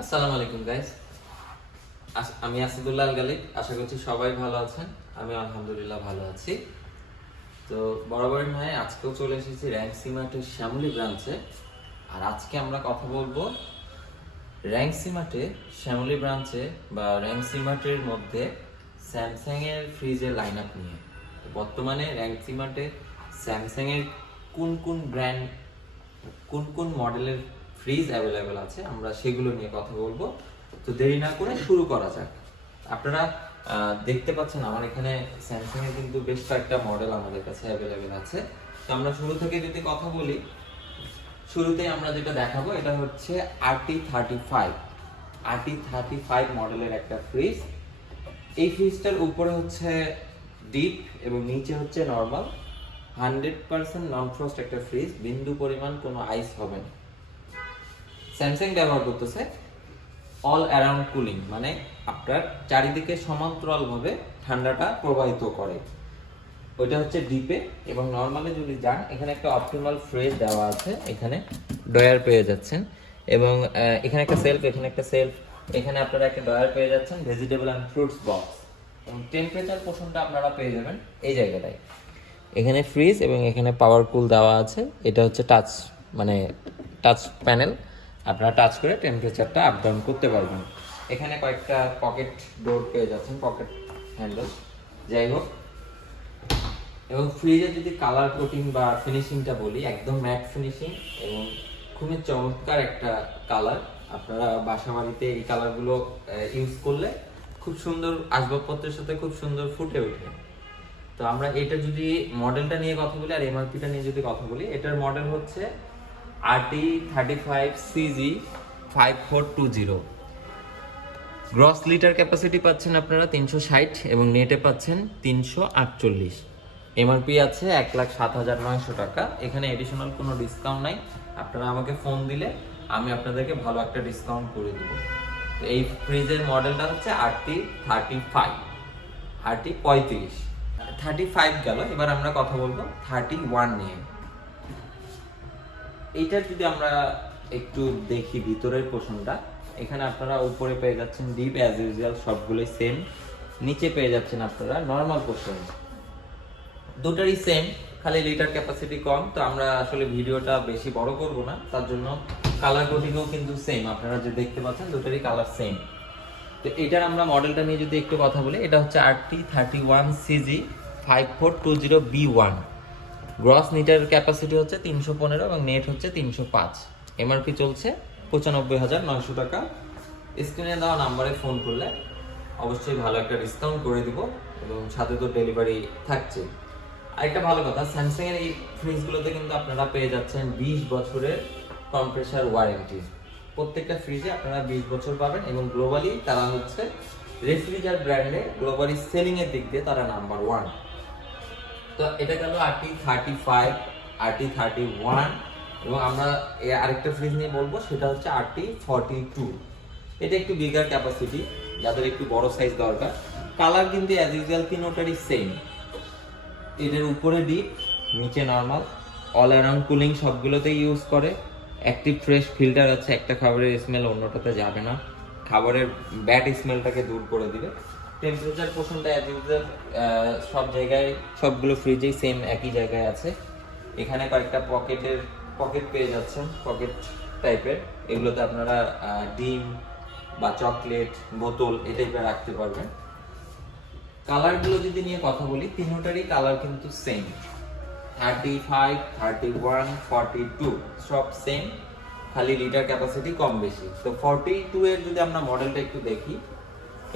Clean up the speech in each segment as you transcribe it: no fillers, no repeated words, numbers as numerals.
আসসালামু আলাইকুম গাইস। আমি আসাদুল্লাহ আল গালিব। আশা করছি সবাই ভালো আছেন। আমি আলহামদুলিল্লাহ ভালো আছি। তো বরাবরই নয়, আজকেও চলে এসেছি র্যাঙ্ক সিমার্টের শ্যামলী ব্রাঞ্চে। আর আজকে আমরা কথা বলবো র্যাঙ্ক সিমার্টে শ্যামলী ব্রাঞ্চে বা র্যাঙ্ক সিমার্টের মধ্যে স্যামসাং এর ফ্রিজের লাইন আপ নিয়ে। বর্তমানে র্যাঙ্ক সিমার্টে স্যামসাং এর কোন কোন ব্র্যান্ড, কোন কোন মডেলের ফ্রিজ অ্যাভেলেবেল আছে, আমরা সেগুলো নিয়ে কথা বলবো। তো দেরি না করে শুরু করা যাক। আপনারা দেখতে পাচ্ছেন আমার এখানে স্যামসাং এর কিন্তু বেশ কয়েকটা মডেল আমাদের কাছে অ্যাভেলেবেল আছে। তো আমরা শুরু থেকে যদি কথা বলি, শুরুতে আমরা যেটা দেখাবো এটা হচ্ছে RT35 মডেলের একটা ফ্রিজ। এই ফ্রিজটার উপরে হচ্ছে ডিপ এবং নিচে হচ্ছে নর্মাল। 100% নন ফ্রস্ট একটা ফ্রিজ, বিন্দু পরিমাণ কোনো আইস হবে না। স্যামসাং ব্যবহার করতেছে অল অ্যারাউন্ড কুলিং, মানে আপনার চারিদিকে সমান্তরালভাবে ঠান্ডাটা প্রবাহিত করে। ওইটা হচ্ছে ডিপে। এবং নর্মালি যদি যান, এখানে একটা অপটিমাল ফ্রেজ দেওয়া আছে, এখানে ডয়ার পেয়ে যাচ্ছেন। এবং এখানে একটা সেলফ, এখানে একটা সেলফ, এখানে আপনারা একটা ডয়ার পেয়ে যাচ্ছেন, ভেজিটেবল অ্যান্ড ফ্রুটস বক্স। এবং টেম্পারেচার পোর্শনটা আপনারা পেয়ে যাবেন এই জায়গাটায়। এখানে ফ্রিজ এবং এখানে পাওয়ার কুল দেওয়া আছে। এটা হচ্ছে টাচ, মানে টাচ প্যানেল, আপনারা টাচ করে টেম্পারেচারটা আপ ডাউন করতে পারবেন। এখানে কয়েকটা পকেট ডোর পেয়ে যাচ্ছেন, পকেট হ্যান্ডেল। যাই হোক, এবং ফ্রিজে যদি কালার কোটিং বা ফিনিশিংটা বলি, একদম ম্যাট ফিনিশিং এবং খুবই চমৎকার একটা কালার। আপনারা বাসা বাড়িতে এই কালারগুলো ইউজ করলে খুব সুন্দর, আসবাবপত্রের সাথে খুব সুন্দর ফুটে ওঠে। তো আমরা এটা যদি মডেলটা নিয়ে কথা বলি আর এমআরপিটা নিয়ে যদি কথা বলি, এটার মডেল হচ্ছে RT35CG5420। গ্রস লিটার ক্যাপাসিটি পাচ্ছেন আপনারা 360 এবং নেটে পাচ্ছেন 348। এমআরপি আছে 1,07,900 টাকা। এখানে এডিশনাল কোনো ডিসকাউন্ট নাই। আপনারা আমাকে ফোন দিলে আমি আপনাদেরকে ভালো একটা ডিসকাউন্ট করে দেব। তো এই ফ্রিজের মডেলটা হচ্ছে RT35 35 গেল। এবার আমরা কথা বলবো 31 নিয়ে। এইটার যদি আমরা একটু দেখি ভিতরের পোর্শনটা, এখানে আপনারা উপরে পেয়ে যাচ্ছেন ডিপ অ্যাজ ইউজুয়াল, সবগুলোই সেম। নিচে পেয়ে যাচ্ছেন আপনারা নর্মাল পোর্শন, দুটারই সেম, খালি লিটার ক্যাপাসিটি কম। তো আমরা আসলে ভিডিওটা বেশি বড় করব না, তার জন্য কালার কোডিংও কিন্তু সেম। আপনারা যে দেখতে পাচ্ছেন দুটারই কালার সেম। তো এটার আমরা মডেলটা নিয়ে যদি একটু কথা বলি, এটা হচ্ছে RT31CG5420B1। গ্রস লিটার ক্যাপাসিটি হচ্ছে 315 এবং নেট হচ্ছে 305। এমআরপি চলছে 95,900 টাকা। স্ক্রিনে দেওয়া নাম্বারে ফোন করলে অবশ্যই ভালো একটা ডিসকাউন্ট করে দিব এবং সাথে তো ডেলিভারি থাকছে। আরেকটা ভালো কথা, স্যামসাং এর এই ফ্রিজগুলোতে কিন্তু আপনারা পেয়ে যাচ্ছেন 20 বছরের কম্প্রেসার ওয়ারেন্টি। প্রত্যেকটা ফ্রিজে আপনারা 20 বছর পাবেন এবং গ্লোবালি তারা হচ্ছে রেফ্রিজার ব্র্যান্ডে গ্লোবালি সেলিং এর দিক দিয়ে তারা নাম্বার 1। তো এটা গেল RT35, RT31। এবং আমরা আরেকটা ফ্রিজ নিয়ে বলবো, সেটা হচ্ছে RT42। এটা একটু বিগার ক্যাপাসিটি, যাদের একটু বড় সাইজ দরকার। কালার কিন্তু অ্যাজ ইউজুয়াল তিনোটারই সেম। এটার উপরে ডিপ, নিচে নর্মাল, অল অ্যারাউন্ড কুলিং সবগুলোতেই ইউজ করে। অ্যাক্টিভ ফ্রেশ ফিল্টার আছে, একটা খাবারের স্মেল অন্যটাতে যাবে না, খাবারের ব্যাড স্মেলটাকে দূর করে দিবে। টেম্পারেচার পোর্শনটা অ্যাজ ইউজুয়াল সব জায়গায়, সবগুলো ফ্রিজেই সেম একই জায়গায় আছে। এখানে কয়েকটা পকেট পেয়ে যাচ্ছেন, পকেট টাইপের। এগুলোতে আপনারা ডিম বা চকলেট, বোতল এই টাইপের রাখতে পারবেন। কালারগুলো যদি নিয়ে কথা বলি, তিনটারই কালার কিন্তু সেম। 35, 31, 42 সব সেম, খালি লিটার ক্যাপাসিটি কম বেশি। তো 42 এর যদি আমরা মডেলটা একটু দেখি,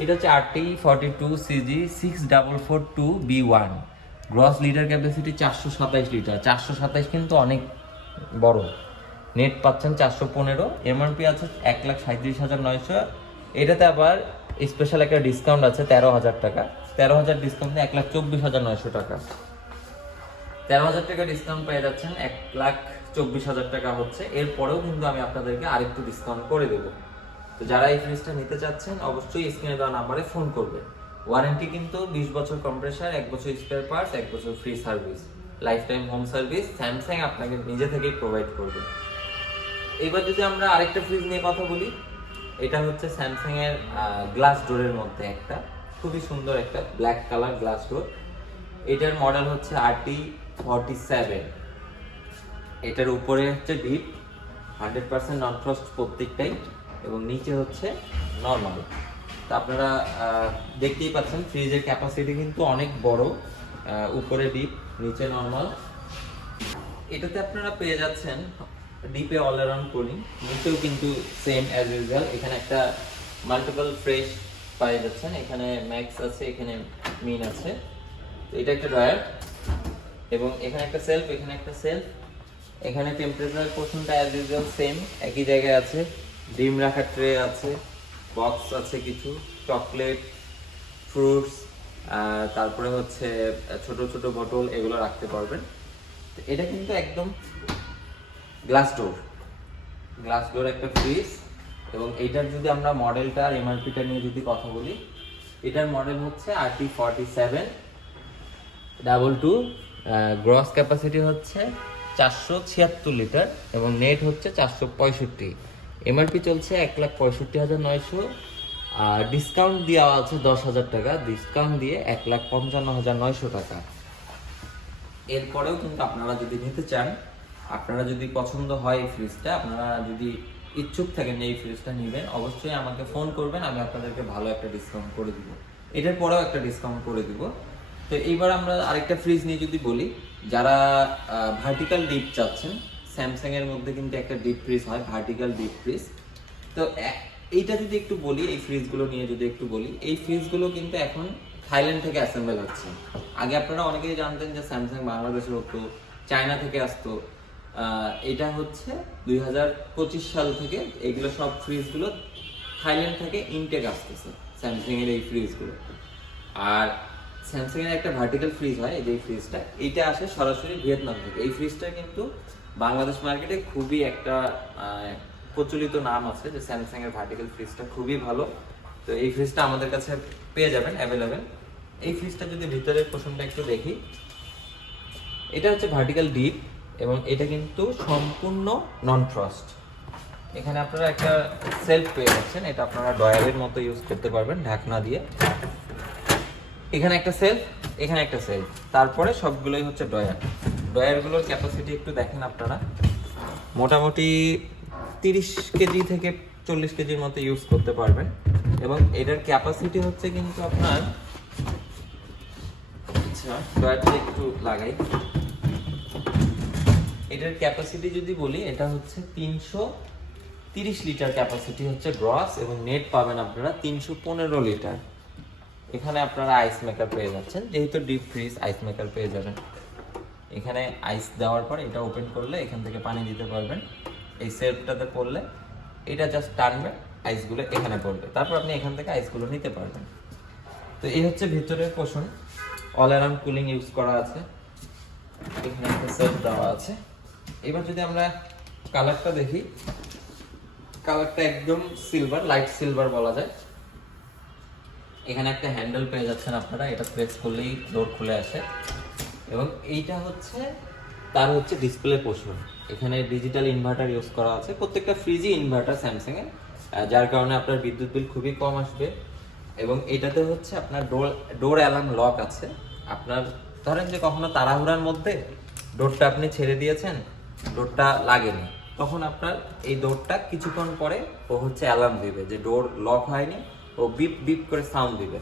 এটা হচ্ছে RT42CG6442B1। Gross litre capacity 427 litre. 427 কিন্তু অনেক বড়। নেট পাচ্ছেন 415, এমআরপি আছে 1,37,900। এটাতে আবার স্পেশাল একটা ডিসকাউন্ট আছে 13,000 টাকা। 13,000 ডিসকাউন্ট 1,24,900 টাকা। 13,000 টাকা ডিসকাউন্ট পেয়ে যাচ্ছেন, 1,24,000 টাকা হচ্ছে। এরপরেও কিন্তু আমি আপনাদেরকে আরেকটু ডিসকাউন্ট করে দেবো। তো যারা এই ফ্রিজটা নিতে চাচ্ছেন অবশ্যই স্ক্রিনে দেওয়া নাম্বারে ফোন করবেন। ওয়ারেন্টি কিন্তু 20 বছর কম্প্রেসার, 1 বছর স্পেয়ার পার্টস, 1 বছর free service, life time home service Samsung আপনাকে নিজে থেকেই প্রোভাইড করবে। এবার যদি আমরা আরেকটা ফ্রিজ নিয়ে কথা বলি, এটা হচ্ছে স্যামসাং এর গ্লাস ডোরের মধ্যে একটা খুবই সুন্দর একটা ব্ল্যাক কালার গ্লাস ডোর। এটার মডেল হচ্ছে RT47। এটার উপরে হচ্ছে ডিপ 100% নন ফ্রস্ট প্রত্যেকটাই, এবং নিচে হচ্ছে নর্মাল। তো আপনারা দেখতেই পাচ্ছেন ফ্রিজের ক্যাপাসিটি কিন্তু অনেক বড়, উপরে ডিপ নিচে নর্মাল। এটাতে আপনারা পেয়ে যাচ্ছেন ডিপে অল অ্যারাউন্ড কুলিং, নিচেও কিন্তু সেম অ্যাজ ইউজুয়াল। এখানে একটা মাল্টিপল ফ্রেশ পাওয়া যাচ্ছেন, এখানে ম্যাক্স আছে, এখানে মিন আছে। তো এটা একটা ড্রয়ার, এবং এখানে একটা সেলফ, এখানে একটা সেলফ। এখানে টেম্পারেচার পোর্শনটা অ্যাজ ইউজুয়াল সেম একই জায়গায় আছে। ডিম রাখার ট্রে আছে, বক্স আছে কিছু, চকলেট, ফ্রুটস, তারপরে হচ্ছে ছোট ছোট বোতল, এগুলো রাখতে পারবেন। তো এটা কিন্তু একদম গ্লাস ডোর একটা ফ্রিজ। এবং এইটার যদি আমরা মডেলটা আর এমআরপিটা নিয়ে যদি কথা বলি, এটার মডেল হচ্ছে RT4722। গ্রস ক্যাপাসিটি হচ্ছে 476 লিটার এবং নেট হচ্ছে 465। এমআরপি চলছে 1,65,900, আর ডিসকাউন্ট দেওয়া আছে 10,000 টাকা, ডিসকাউন্ট দিয়ে 1,55,900 টাকা। এরপরেও কিন্তু আপনারা যদি নিতে চান, আপনারা যদি পছন্দ হয় এই ফ্রিজটা, আপনারা যদি ইচ্ছুক থাকেন এই ফ্রিজটা নেবেন, অবশ্যই আমাকে ফোন করবেন, আমি আপনাদেরকে ভালো একটা ডিসকাউন্ট করে দিব। এটার পরেও একটা ডিসকাউন্ট করে দিব। তো এইবার আমরা আরেকটা ফ্রিজ নিয়ে যদি বলি, যারা ভার্টিক্যাল ডিপ চাচ্ছেন, স্যামসাং এর মধ্যে কিন্তু একটা ডিপ ফ্রিজ হয়, ভার্টিক্যাল ডিপ ফ্রিজ। তো এইটা যদি একটু বলি, এই ফ্রিজগুলো নিয়ে যদি একটু বলি, এই ফ্রিজগুলো কিন্তু এখন থাইল্যান্ড থেকে অ্যাসেম্বল হচ্ছে। আগে আপনারা অনেকেই জানতেন যে স্যামসাং বাংলাদেশের হতো, চায়না থেকে আসতো। এটা হচ্ছে 2025 সাল থেকে এগুলো সব ফ্রিজগুলো থাইল্যান্ড থেকে ইনটেক আসতেছে, স্যামসাং এর এই ফ্রিজগুলো। আর স্যামসাং এর একটা ভার্টিক্যাল ফ্রিজ হয়, এই যে ফ্রিজটা, এইটা আসে সরাসরি ভিয়েতনাম থেকে। এই ফ্রিজটা কিন্তু বাংলাদেশ মার্কেটে খুবই একটা প্রচলিত নাম আছে, যে স্যামসাং এর ভার্টিক্যাল ফ্রিজটা খুবই ভালো। তো এই ফ্রিজটা আমাদের কাছে পেয়ে যাবেন অ্যাভেলেবেল। এই ফ্রিজটা যদি ভিতরের পোর্শনটা একটু দেখি, এটা হচ্ছে ভার্টিক্যাল ডিপ, এবং এটা কিন্তু সম্পূর্ণ নন ফ্রস্ট। এখানে আপনারা একটা সেলফ পেয়ে যাচ্ছেন, এটা আপনারা ডয়ারের মতো ইউজ করতে পারবেন ঢাকনা দিয়ে। এখানে একটা সেলফ, এখানে একটা সেলফ, তারপরে সবগুলোই হচ্ছে ডয়ারগুলোর ক্যাপাসিটি একটু দেখেন আপনারা, মোটামুটি 30 কেজি থেকে 40 কেজির মতো ইউজ করতে পারবেন। এবং এটার ক্যাপাসিটি হচ্ছে কিন্তু আপনার, আচ্ছা ডয়ারটা একটু লাগাই, এটার ক্যাপাসিটি যদি বলি, এটা হচ্ছে 330 লিটার ক্যাপাসিটি হচ্ছে গ্রস, এবং নেট পাবেন আপনারা 315 লিটার। এখানে আপনারা আইস মেকার পেয়ে যাচ্ছেন, যেহেতু ডিপ ফ্রিজ আইস মেকার পেয়ে যাবেন। এখানে আইস দেওয়ার পর এটা ওপেন করলে এখান থেকে পানি দিতে পারবেন। এই সেলফটাতে পড়লে এটা জাস্ট টানবে, আইসগুলো এখানে পড়বে, তারপর আপনি এখান থেকে আইসগুলো নিতে পারবেন। তো এই হচ্ছে ভিতরের portion, all around cooling use করা আছে, এখানে একটা সেলফ দেওয়া আছে। এবার যদি আমরা কালারটা দেখি, কালারটা একদম সিলভার, লাইট সিলভার বলা যায়। এখানে একটা হ্যান্ডেল পেয়ে যাচ্ছেন আপনারা, এটা প্রেস করলেই ডোর খুলে আসে। এবং এইটা হচ্ছে তার হচ্ছে ডিসপ্লে পোর্শন, এখানে ডিজিটাল ইনভার্টার ইউজ করা আছে, প্রত্যেকটা ফ্রিজই ইনভার্টার স্যামসাং এর, যার কারণে আপনার বিদ্যুৎ বিল খুবই কম আসবে। এবং এটাতে হচ্ছে আপনার ডোর অ্যালার্ম লক আছে। আপনার ধরেন যে কখনো তাড়াহুড়ার মধ্যে ডোরটা আপনি ছেড়ে দিয়েছেন, ডোরটা লাগেনি, তখন আপনার এই ডোরটা কিছুক্ষণ পরে ও হচ্ছে অ্যালার্ম দিবে যে ডোর লক হয়নি, ও বিপ বিপ করে সাউন্ড দিবে।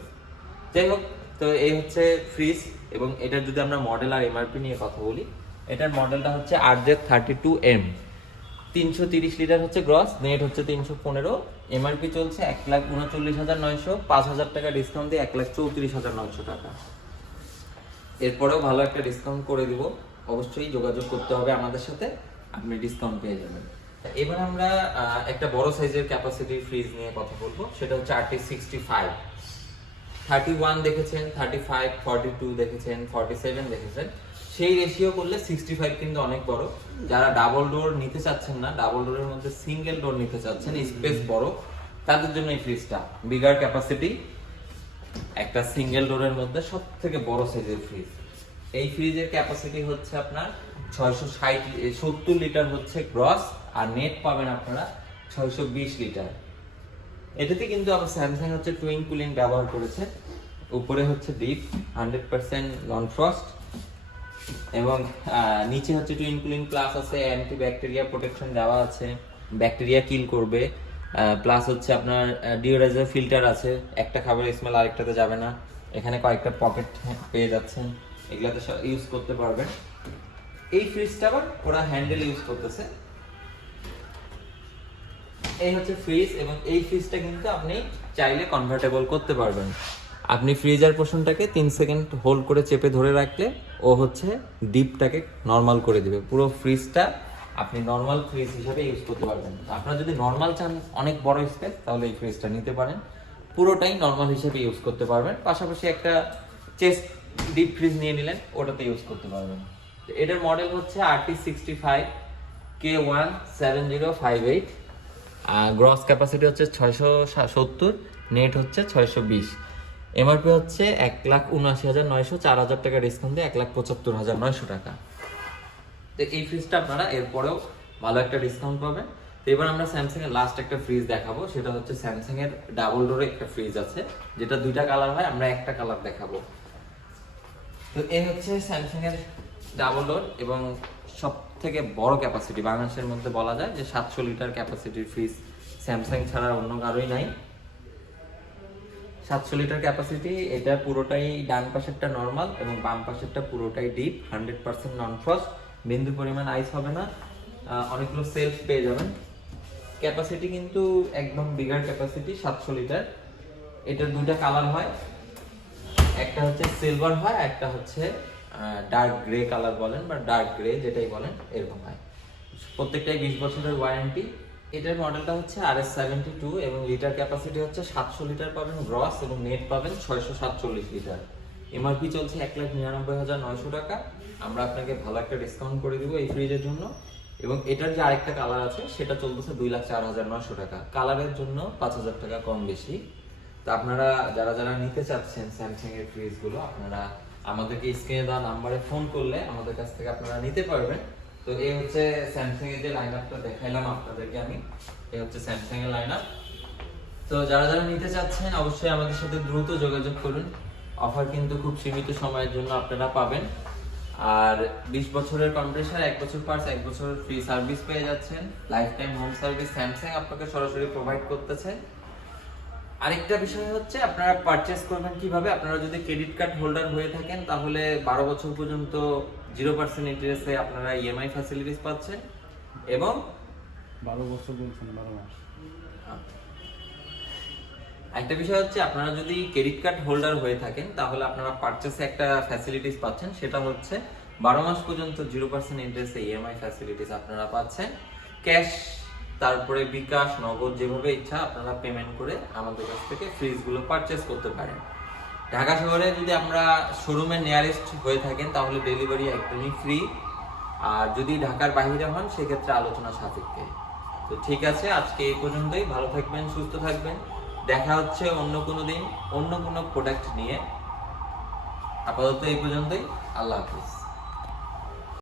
যাই হোক, তো এই হচ্ছে ফ্রিজ। এবং এটার যদি আমরা মডেল আর এমআরপি নিয়ে কথা বলি, এটার মডেলটা হচ্ছে RZ32M, 330 লিটার হচ্ছে গ্রস, নেট হচ্ছে 315, এমআরপি চলছে 1,39,900, 5,000 টাকা ডিসকাউন্ট দিয়ে 1,34,900 টাকা। এরপরেও ভালো একটা ডিসকাউন্ট করে দিব, অবশ্যই যোগাযোগ করতে হবে আমাদের সাথে, আপনি ডিসকাউন্ট পেয়ে যাবেন। এবার আমরা একটা বড় সাইজের ক্যাপাসিটির ফ্রিজ নিয়ে কথা বলবো, সেটা হচ্ছে RT65। 31 দেখেছেন, 35, 42 দেখেছেন, 47 দেখেছেন, সেই রেশিও করলে 65 কিন্তু অনেক বড়। যারা ডাবল ডোর নিতে চাচ্ছেন না, ডাবল ডোরের মধ্যে সিঙ্গেল ডোর নিতে চাচ্ছেন, স্পেস বড়, তাদের জন্য এই ফ্রিজটা বিগার ক্যাপাসিটি, একটা সিঙ্গেল ডোরের মধ্যে সব থেকে বড় সাইজের ফ্রিজ। এই ফ্রিজের ক্যাপাসিটি হচ্ছে আপনার 670 লিটার হচ্ছে গ্রস, আর নেট পাবেন আপনারা 620 লিটার। এটাতে কিন্তু আবার স্যামসাং হচ্ছে টুইন কুলিং ব্যবহার করেছে। উপরে হচ্ছে ডিপ 100% নন ফ্রস্ট এবং নিচে হচ্ছে টুইন কুলিং প্লাস আছে, অ্যান্টি ব্যাকটেরিয়া প্রোটেকশন দেওয়া আছে, ব্যাকটেরিয়া কিল করবে। প্লাস হচ্ছে আপনার ডিওডাইজার ফিল্টার আছে, একটা খাবারের স্মেল আরেকটাতে যাবে না। এখানে কয়েকটা পকেট পেয়ে যাচ্ছেন, এগুলাতে ইউজ করতে পারবেন। এই ফ্রিজটা আবার ওরা হ্যান্ডেল ইউজ করতেছে। এই হচ্ছে ফ্রিজ, এবং এই ফ্রিজটা কিন্তু আপনি চাইলে কনভার্টেবল করতে পারবেন। আপনি ফ্রিজার পোর্শনটাকে 3 সেকেন্ড হোল্ড করে চেপে ধরে রাখলে ও হচ্ছে ডিপটাকে নর্মাল করে দিবে। পুরো ফ্রিজটা আপনি নর্মাল ফ্রিজ হিসেবে ইউজ করতে পারবেন। আপনারা যদি নর্মাল চান অনেক বড় স্পেস, তাহলে এই ফ্রিজটা নিতে পারেন, পুরোটাই নর্মাল হিসেবে ইউজ করতে পারবেন। পাশাপাশি একটা চেস্ট ডিপ ফ্রিজ নিয়ে নিলেন, ওটাতে ইউজ করতে পারবেন। এটার মডেল হচ্ছে RT65 K17058, গ্রস ক্যাপাসিটি হচ্ছে 670, নেট হচ্ছে 620, এমআরপি হচ্ছে 1,79,900, 4,000 টাকা ডিসকাউন্ট দিয়ে 1,75,900 টাকা। তো এই ফ্রিজটা আপনারা এরপরেও ভালো একটা ডিসকাউন্ট পাবেন। তো এবার আমরা স্যামসাং এর লাস্ট একটা ফ্রিজ দেখাবো, সেটা হচ্ছে স্যামসাং এর ডাবল ডোরে একটা ফ্রিজ আছে, যেটা দুইটা কালার হয়, আমরা একটা কালার দেখাবো। তো এই হচ্ছে স্যামসাং এর ডাবল ডোর, এবং সব থেকে বড় ক্যাপাসিটি বাংলাদেশের মধ্যে বলা যায় যে 700 লিটার ক্যাপাসিটির ফ্রিজ স্যামসাং ছাড়া অন্য কারোই নাই। 700 লিটার ক্যাপাসিটি, এটা পুরোটাই ডান পাশেরটা নর্মাল এবং বাম পাশেরটা পুরোটাই ডিপ, 100% নন ফ্রস্ট, বিন্দু পরিমাণ আইস হবে না। অনেকগুলো সেলফ পেয়ে যাবেন। ক্যাপাসিটি কিন্তু একদম বিগার ক্যাপাসিটি, 700 লিটার। এটার দুইটা কালার হয়, একটা হচ্ছে সিলভার হয়, একটা হচ্ছে ডার্ক গ্রে কালার বলেন বা ডার্ক গ্রে যেটাই বলেন, এরকম হয়। প্রত্যেকটাই 20 বছরের ওয়ারেন্টি। এটার মডেলটা হচ্ছে RS72 এবং লিটার ক্যাপাসিটি হচ্ছে 700 লিটার পাবেন গ্রস, এবং নেট পাবেন 647 লিটার। এমআরপি চলছে 1,99,900 টাকা। আমরা আপনাকে ভালো একটা ডিসকাউন্ট করে দিব এই ফ্রিজের জন্য। এবং এটার যে আরেকটা কালার আছে সেটা চলতেছে 2,04,900 টাকা। কালারের জন্য 5,000 টাকা কম বেশি। তো আপনারা যারা যারা নিতে চাচ্ছেন স্যামসাং এর ফ্রিজগুলো, আপনারা আমাদেরকে স্ক্রিনে দেওয়া নাম্বারে ফোন করলে আমাদের কাছ থেকে আপনারা নিতে পারবেন। তো এই হচ্ছে স্যামসাং এর যে লাইনআপটা দেখাইলাম আপনাদেরকে আমি, এই হচ্ছে স্যামসাং এর লাইনআপ। তো যারা যারা নিতে চাচ্ছেন অবশ্যই আমাদের সাথে দ্রুত যোগাযোগ করুন। অফার কিন্তু খুব সীমিত সময়ের জন্য আপনারা পাবেন। আর 20 বছরের কম্প্রেসার, 1 বছর পার্টস, 1 বছর ফ্রি সার্ভিস পেয়ে যাচ্ছেন। Life time home service Samsung আপনাকে সরাসরি প্রোভাইড করতেছে। আরেকটা বিষয় হচ্ছে আপনারা পারচেজ করবেন কিভাবে। আপনারা যদি ক্রেডিট কার্ড হোল্ডার হয়ে থাকেন তাহলে 12 বছর পর্যন্ত 0% ইন্টারেস্টে আপনারা ইএমআই ফ্যাসিলিটিস পাচ্ছেন। এবং 12 বছর বলছেন, 12 মাস। একটা বিষয় হচ্ছে আপনারা যদি ক্রেডিট কার্ড হোল্ডার হয়ে থাকেন তাহলে আপনারা পারচেসে একটা ফ্যাসিলিটিস পাচ্ছেন, সেটা হচ্ছে 12 মাস পর্যন্ত 0% ইন্টারেস্টে ইএমআই ফ্যাসিলিটিস আপনারা পাচ্ছেন। ক্যাশ, তারপরে বিকাশ, নগদ, যেভাবে ইচ্ছা আপনারা পেমেন্ট করে আমাদের কাছ থেকে ফ্রিজগুলো পারচেস করতে পারেন। ঢাকা শহরে যদি আমরা শোরুমের নিয়ারেস্ট হয়ে থাকেন তাহলে ডেলিভারি একদমই ফ্রি, আর যদি ঢাকার বাইরে হন সেক্ষেত্রে আলোচনা সাপেক্ষে। তো ঠিক আছে, আজকে এই পর্যন্তই। ভালো থাকবেন, সুস্থ থাকবেন। দেখা হচ্ছে অন্য কোনো দিন অন্য কোনো প্রোডাক্ট নিয়ে। আপাতত এই পর্যন্তই। আল্লাহ হাফিজ।